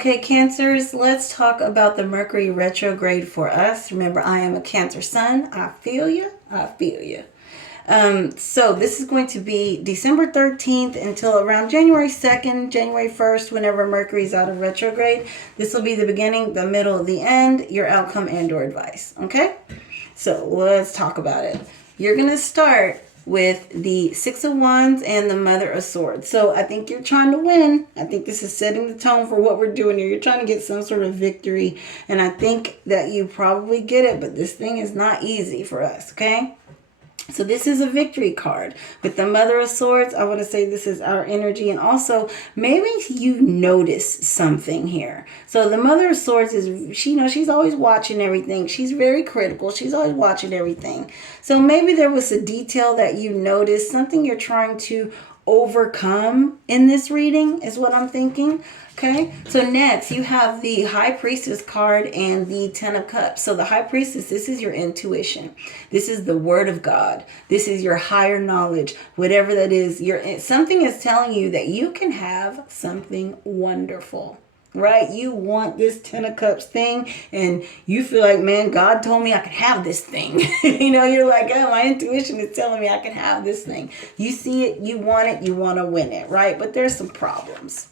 Okay, Cancers, let's talk about the Mercury retrograde for us. Remember, I am a Cancer sun. I feel you. I feel you. So this is going to be December 13th until around January 2nd, January 1st, whenever Mercury's out of retrograde. This will be the beginning, the middle, the end, your outcome and or advice. Okay? So let's talk about it. You're going to start with the Six of Wands and the Mother of Swords. So I think you're trying to win. I think this is setting the tone for what we're doing here. You're trying to get some sort of victory. And I think that you probably get it, but this thing is not easy for us, okay? So this is a victory card. With the Mother of Swords, I want to say this is our energy. And also, maybe you notice something here. So the Mother of Swords is, she's always watching everything. She's very critical. She's always watching everything. So maybe there was a detail that you noticed, something you're trying to overcome in this reading is what I'm thinking. Okay, so next you have the High Priestess card and the Ten of Cups. So the High Priestess, this is your intuition. This is the Word of God. This is your higher knowledge, whatever that is. Something is telling you that you can have something wonderful. Right? You want this Ten of Cups thing and you feel like, man, God told me I could have this thing. You're like, oh, my intuition is telling me I can have this thing. You see it, you want to win it, right? But there's some problems.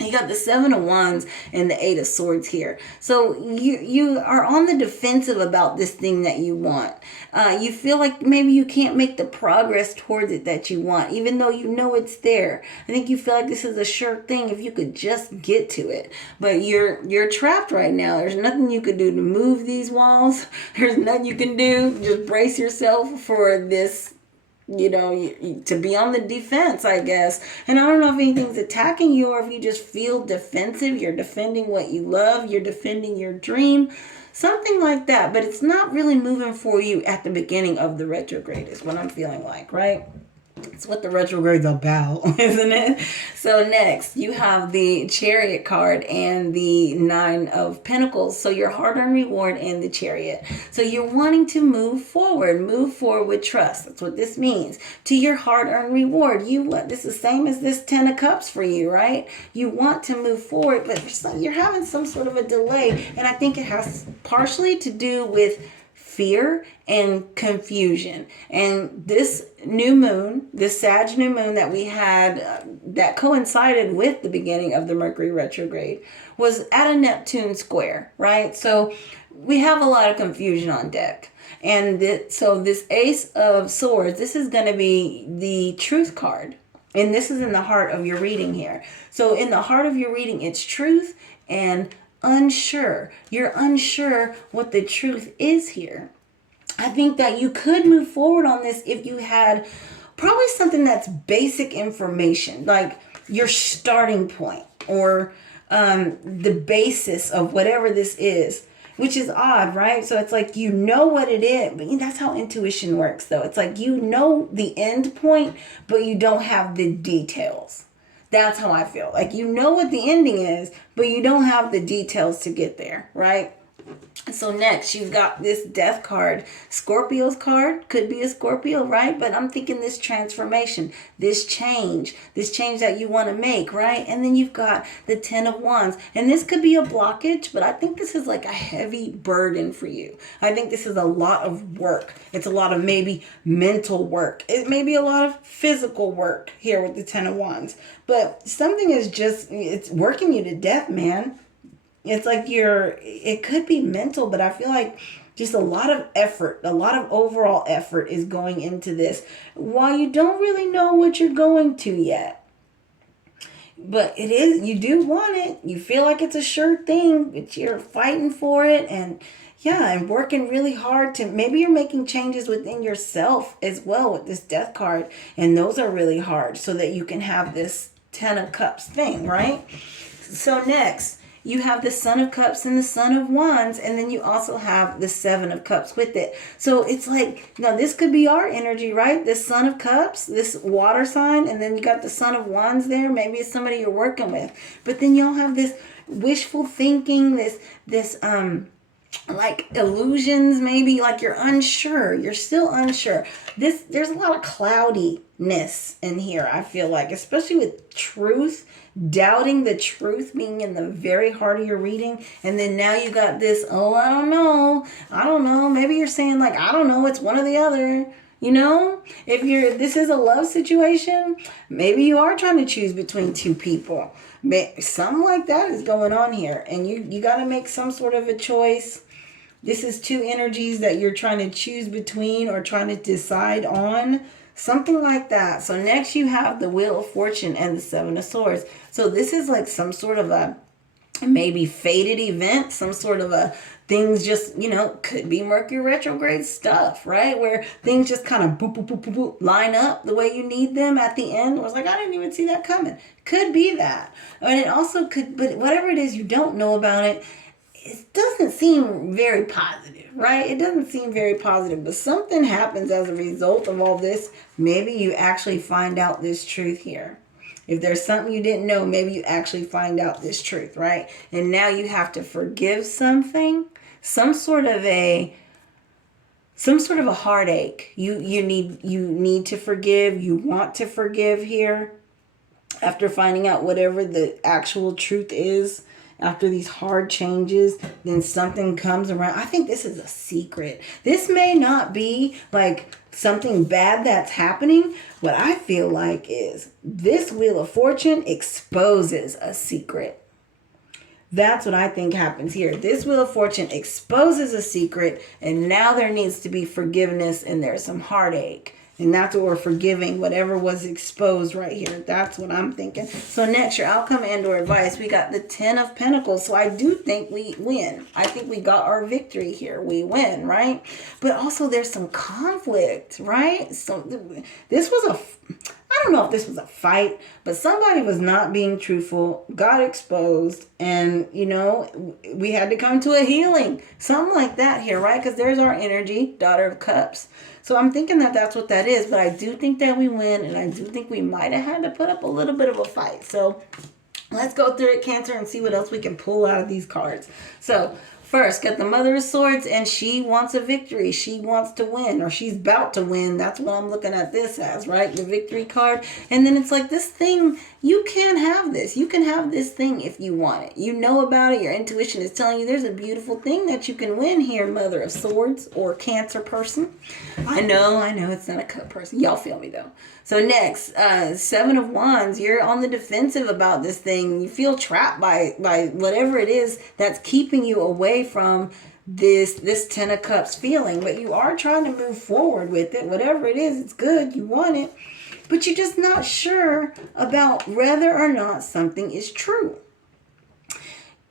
You got the Seven of Wands and the Eight of Swords here. So you are on the defensive about this thing that you want. You feel like maybe you can't make the progress towards it that you want, even though you know it's there. I think you feel like this is a sure thing if you could just get to it. But you're trapped right now. There's nothing you could do to move these walls. There's nothing you can do. Just brace yourself for this, to be on the defense, I guess. And I don't know if anything's attacking you or if you just feel defensive. You're defending what you love. You're defending your dream. Something like that. But it's not really moving for you at the beginning of the retrograde is what I'm feeling like, right? It's what the retrograde's about, isn't it? So next, you have the Chariot card and the Nine of Pentacles. So your hard-earned reward and the Chariot. So you're wanting to move forward with trust. That's what this means. To your hard-earned reward, this is the same as this Ten of Cups for you, right? You want to move forward, but you're having some sort of a delay. And I think it has partially to do with fear and confusion. And this new moon, this Sag new moon that we had that coincided with the beginning of the Mercury retrograde was at a Neptune square, right? So we have a lot of confusion on deck. And so this Ace of Swords, this is going to be the Truth card. And this is in the heart of your reading here. So in the heart of your reading, it's truth and unsure. You're unsure what the truth is here. I think that you could move forward on this if you had probably something that's basic information, like your starting point or the basis of whatever this is, which is odd, right? So it's like you know what it is, but that's how intuition works, though. It's like you know the end point, but you don't have the details. That's how I feel. Like you know what the ending is, but you don't have the details to get there, right? So next, you've got this Death card. Scorpio's card. Could be a Scorpio, right? But I'm thinking this transformation, this change that you want to make, right? And then you've got the Ten of Wands. And this could be a blockage, but I think this is like a heavy burden for you. I think this is a lot of work. It's a lot of maybe mental work. It may be a lot of physical work here with the Ten of Wands. But something is it's working you to death, man. It's like it could be mental, but I feel like just a lot of effort, a lot of overall effort is going into this while you don't really know what you're going to yet. But you do want it. You feel like it's a sure thing, but you're fighting for it and working really hard maybe you're making changes within yourself as well with this Death card. And those are really hard so that you can have this Ten of Cups thing, right? So next, you have the Son of Cups and the Son of Wands, and then you also have the Seven of Cups with it. So it's like, this could be our energy, right? This Son of Cups, this water sign, and then you got the Son of Wands there. Maybe it's somebody you're working with. But then y'all have this wishful thinking, this like illusions, maybe like you're unsure. You're still unsure. There's a lot of cloudiness in here, I feel like, especially with truth, doubting the truth being in the very heart of your reading. And then now you got this, oh, I don't know. I don't know. Maybe you're saying like, I don't know, it's one or the other. You know, if this is a love situation, maybe you are trying to choose between two people. Something like that is going on here. And you got to make some sort of a choice. This is two energies that you're trying to choose between or trying to decide on. Something like that. So next you have the Wheel of Fortune and the Seven of Swords. So this is like some sort of a maybe fated event, some sort of a things just, could be Mercury retrograde stuff, right? Where things just kind of boop, boop, boop, boop, boop, line up the way you need them at the end. It was like, I didn't even see that coming. Could be that. And it also could, but whatever it is you don't know about it, it doesn't seem very positive, right? It doesn't seem very positive, but something happens as a result of all this. Maybe you actually find out this truth here. If there's something you didn't know, maybe you actually find out this truth, right? And now you have to forgive something, some sort of a heartache. You need to forgive. You want to forgive here after finding out whatever the actual truth is. After these hard changes, then something comes around. I think this is a secret. This may not be like something bad that's happening. What I feel like is this Wheel of Fortune exposes a secret. That's what I think happens here. This Wheel of Fortune exposes a secret, and now there needs to be forgiveness, and there's some heartache. And that's what we're forgiving, whatever was exposed right here. That's what I'm thinking. So next, your outcome and or advice. We got the 10 of Pentacles. So I do think we win. I think we got our victory here. We win, right? But also there's some conflict, right? So this was I don't know if this was a fight, but somebody was not being truthful, got exposed, and, we had to come to a healing. Something like that here, right? Because there's our energy, Daughter of Cups. So I'm thinking that that's what that is, but I do think that we win, and I do think we might have had to put up a little bit of a fight. So let's go through it, Cancer, and see what else we can pull out of these cards. So first, got the Mother of Swords, and she wants a victory. She wants to win, or she's about to win. That's what I'm looking at this as, right? The victory card. And then it's like this thing, you can have this. You can have this thing if you want it. You know about it. Your intuition is telling you there's a beautiful thing that you can win here, Mother of Swords or Cancer person. I know, it's not a Cup person. Y'all feel me, though. So next, Seven of Wands, you're on the defensive about this thing. You feel trapped by whatever it is that's keeping you away from this 10 of Cups feeling. But you are trying to move forward with it. Whatever it is, it's good. You want it. But you're just not sure about whether or not something is true.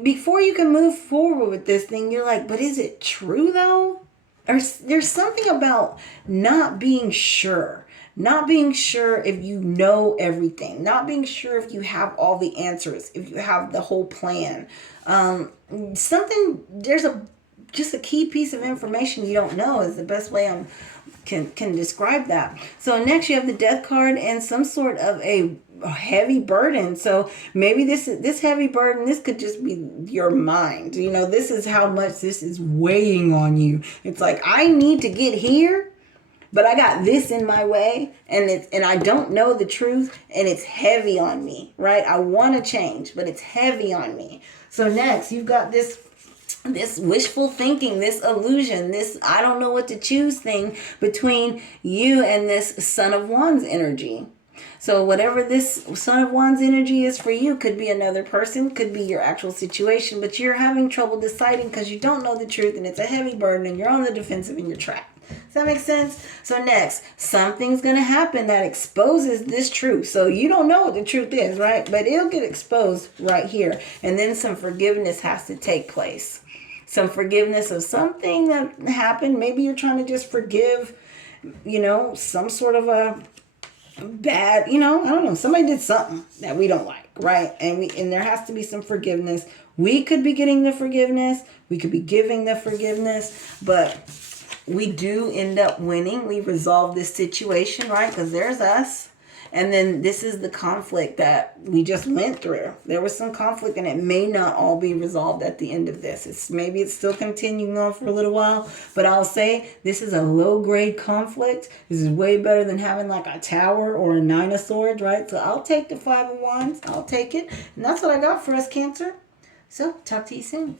Before you can move forward with this thing, you're like, but is it true though? Or there's something about not being sure. Not being sure if you know everything. Not being sure if you have all the answers. If you have the whole plan. There's just a key piece of information you don't know is the best way I can describe that. So next you have the Death card and some sort of a heavy burden. So maybe this heavy burden, this could just be your mind. This is how much this is weighing on you. It's like, I need to get here, but I got this in my way, and I don't know the truth, and it's heavy on me, right? I want to change, but it's heavy on me. So next, you've got this wishful thinking, this illusion, this I don't know what to choose thing between you and this Son of Wands energy. So whatever this Son of Wands energy is for you could be another person, could be your actual situation, but you're having trouble deciding because you don't know the truth, and it's a heavy burden, and you're on the defensive, and you're trapped. Does that make sense? So next, something's going to happen that exposes this truth. So you don't know what the truth is, right? But it'll get exposed right here. And then some forgiveness has to take place. Some forgiveness of something that happened. Maybe you're trying to just forgive, some sort of a bad, I don't know. Somebody did something that we don't like, right? And there has to be some forgiveness. We could be getting the forgiveness. We could be giving the forgiveness, but we do end up winning. We resolve this situation, right? Because there's us. And then this is the conflict that we just went through. There was some conflict, and it may not all be resolved at the end of this. Maybe it's still continuing on for a little while, but I'll say this is a low-grade conflict. This is way better than having like a Tower or a Nine of Swords, right? So I'll take the Five of Wands. I'll take it. And that's what I got for us, Cancer. So talk to you soon.